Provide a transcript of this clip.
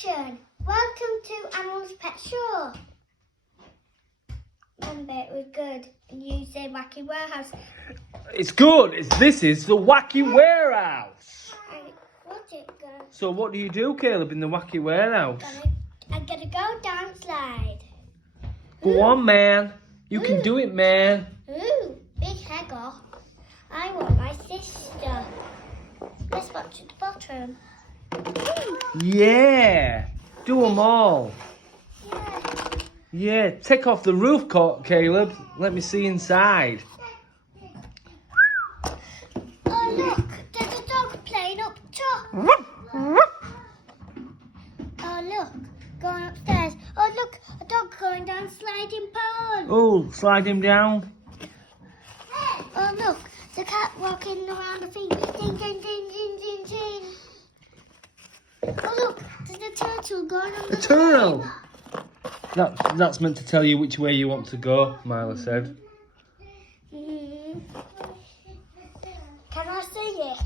Action! Welcome to Animals Pet Show. Remember, it was good. And you say Wacky Warehouse. It's good. This is the Wacky Warehouse. What's it good? So what do you do, Caleb, in the Wacky Warehouse? I'm gonna go down slide. Go on, man. You can do it, man. Ooh, big head off. I want my sister. Let's watch at the bottom. Yeah. Do them all. Yeah. Yeah. Take off the roof, Caleb. Let me see inside. Oh, look. There's a dog playing up top. Oh, look. Going upstairs. Oh, look. A dog going down sliding pole. Oh, slide him down. Oh, look. The cat walking around the thing. Ding, ding, ding, ding, ding, ding. Oh, look. There's a turtle going on the A turtle. That's meant to tell you which way you want to go, Mila said. Can I see it?